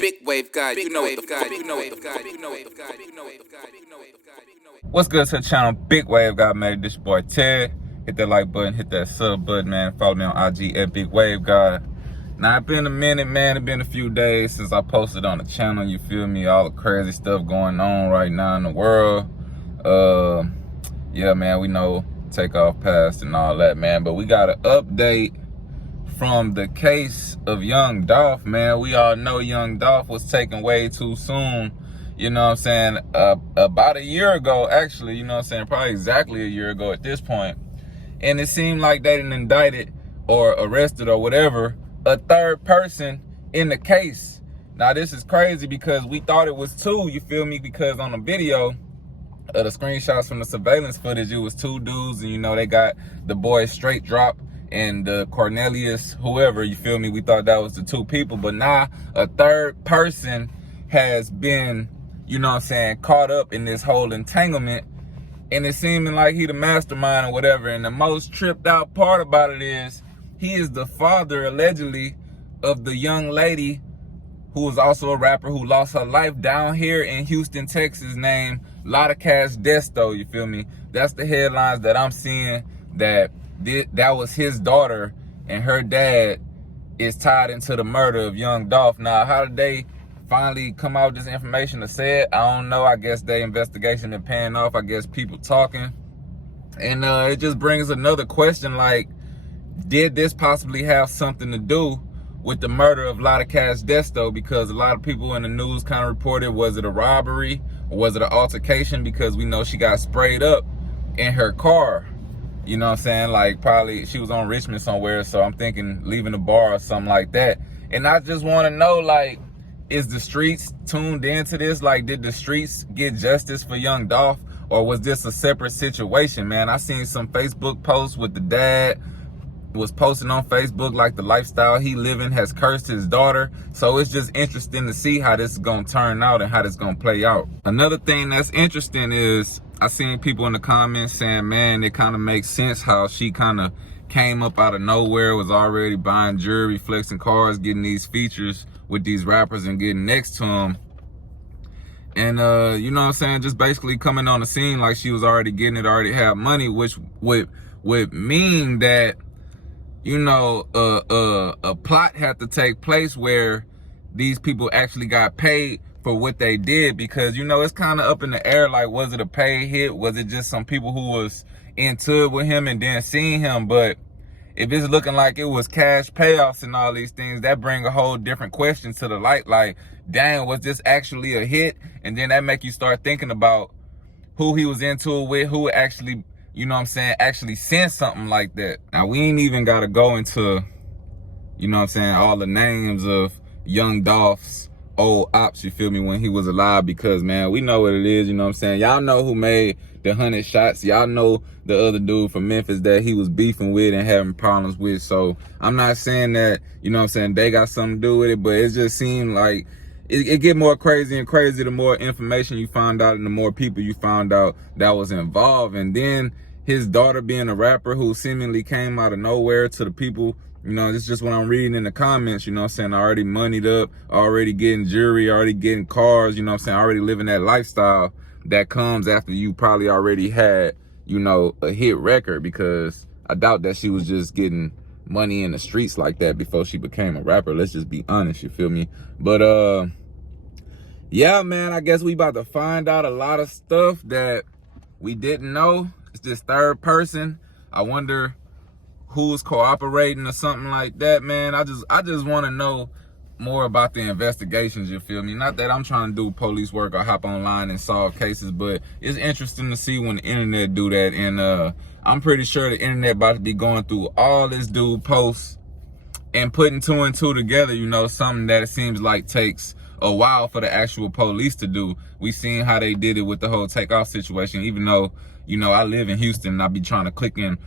big wave guy. You know what the fuck. You know what the fuck. You know what the fuck. You know what the fuck. You know what the fuck. What's good to the channel? Big Wave Guy, man. This your boy Ted. Hit that like button, hit that sub button, man. Follow me on IG at Big Wave Guy. Now, it's been a minute, man. It's been a few days since I posted on the channel. You feel me? All the crazy stuff going on right now in the world. Yeah, man, we know takeoff passed and all that, man. But we got an update from the case of young Dolph, man. We all know young Dolph was taken way too soon. You know what I'm saying? About a year ago, actually, you know what I'm saying? Probably exactly a year ago at this point. And it seemed like they didn't indict it or arrested or whatever a third person in the case. Now, this is crazy because we thought it was two, you feel me? Because on the video, the screenshots from the surveillance footage, it was two dudes, and you know, they got the boy Straight Drop and the Cornelius, whoever, you feel me? We thought that was the two people, but now a third person has been, you know what I'm saying, caught up in this whole entanglement, and it's seeming like he the mastermind or whatever. And the most tripped out part about it is he is the father, allegedly, of the young lady who was also a rapper who lost her life down here in Houston, Texas, named Lotta Desto, you feel me? That's the headlines that I'm seeing, that was his daughter, and her dad is tied into the murder of young Dolph. Now, how did they finally come out with this information to say it? I don't know. I guess their investigation is paying off. I guess people talking. And it just brings another question, like, did this possibly have something to do with the murder of Lotta Desto? Because a lot of people in the news kind of reported, was it a robbery or was it an altercation? Because we know she got sprayed up in her car. You know what I'm saying? Like, probably she was on Richmond somewhere, so I'm thinking leaving the bar or something like that. And I just want to know, like, is the streets tuned into this? Like, did the streets get justice for young Dolph, or was this a separate situation, man? I seen some Facebook posts with the dad was posting on Facebook like the lifestyle he living has cursed his daughter. So it's just interesting to see how this is gonna turn out and how this is gonna play out. Another thing that's interesting is I seen people in the comments saying, man, it kind of makes sense how she kind of came up out of nowhere, was already buying jewelry, flexing cars, getting these features with these rappers and getting next to them. And, you know what I'm saying, just basically coming on the scene like she was already getting it, already had money, which would mean that, you know, a plot had to take place where these people actually got paid for what they did. Because, you know, it's kind of up in the air, like, was it a paid hit? Was it just some people who was into it with him and then seeing him? But if it's looking like it was cash payoffs and all these things, that bring a whole different question to the light. Like, dang, was this actually a hit? And then that make you start thinking about who he was into it with, who actually, you know what I'm saying, actually sent something like that. Now, we ain't even got to go into, you know what I'm saying, all the names of young Dolph's old ops, you feel me, when he was alive, because, man, we know what it is, you know what I'm saying? Y'all know who made the 100 shots. Y'all know the other dude from Memphis that he was beefing with and having problems with. So I'm not saying that, you know what I'm saying, they got something to do with it, but it just seemed like it get more crazy and crazy the more information you found out and the more people you found out that was involved. And then his daughter being a rapper who seemingly came out of nowhere to the people, you know, it's just what I'm reading in the comments, you know what I'm saying, already moneyed up, already getting jewelry, already getting cars, you know what I'm saying, already living that lifestyle that comes after you probably already had, you know, a hit record. Because I doubt that she was just getting money in the streets like that before she became a rapper. Let's just be honest, you feel me? But yeah, man, I guess we about to find out a lot of stuff that we didn't know. It's this third person. I wonder who's cooperating or something like that, man. I just want to know more about the investigations, you feel me? Not that I'm trying to do police work or hop online and solve cases, but it's interesting to see when the internet do that. And I'm pretty sure the internet about to be going through all this dude posts and putting two and two together, you know, something that it seems like takes a while for the actual police to do. We seen how they did it with the whole takeoff situation, even though, you know, I live in Houston and I be trying to click in,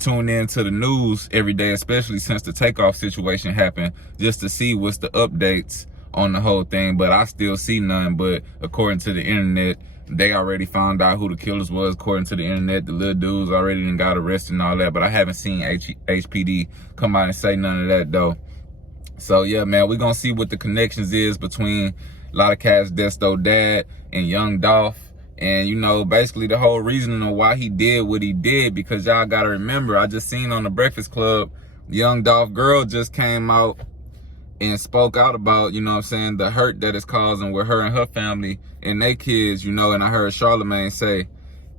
tune in to the news every day, especially since the takeoff situation happened, just to see what's the updates on the whole thing. But I still see none. But according to the internet, they already found out who the killers was. According to the internet, the little dudes already got arrested and all that. But I haven't seen HPD come out and say none of that, though. So yeah, man, we gonna see what the connections is between Lotta Cat's Desto dad and young Dolph. And you know, basically the whole reason of why he did what he did, because y'all gotta remember, I just seen on the Breakfast Club, young Dolph girl just came out and spoke out about, you know what I'm saying, the hurt that it's causing with her and her family and their kids, you know. And I heard Charlamagne say,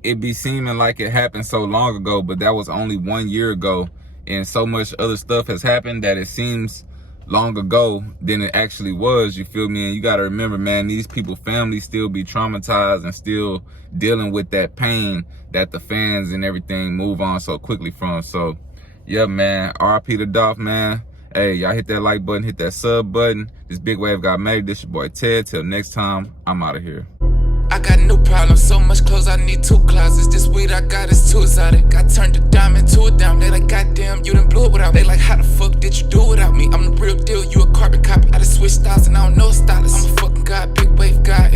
it be seeming like it happened so long ago, but that was only 1 year ago. And so much other stuff has happened that it seems long ago than it actually was, you feel me? And you gotta remember, man, these people families still be traumatized and still dealing with that pain that the fans and everything move on so quickly from. So yeah, man, RP to Dolph, man. Hey, y'all hit that like button, hit that sub button. This big wave got made. This your boy Ted. Till next time, I'm out of here. I got no problem, so much clothes, I need 2 closets. This weed I got is too exotic. Got turned a diamond to a dime. They like, goddamn, you done blew it without me. They like, how the fuck did you do without me? I'm the real deal, you a carbon copy. I just switched styles and I don't know a stylist. I'm a fucking god, big wave god.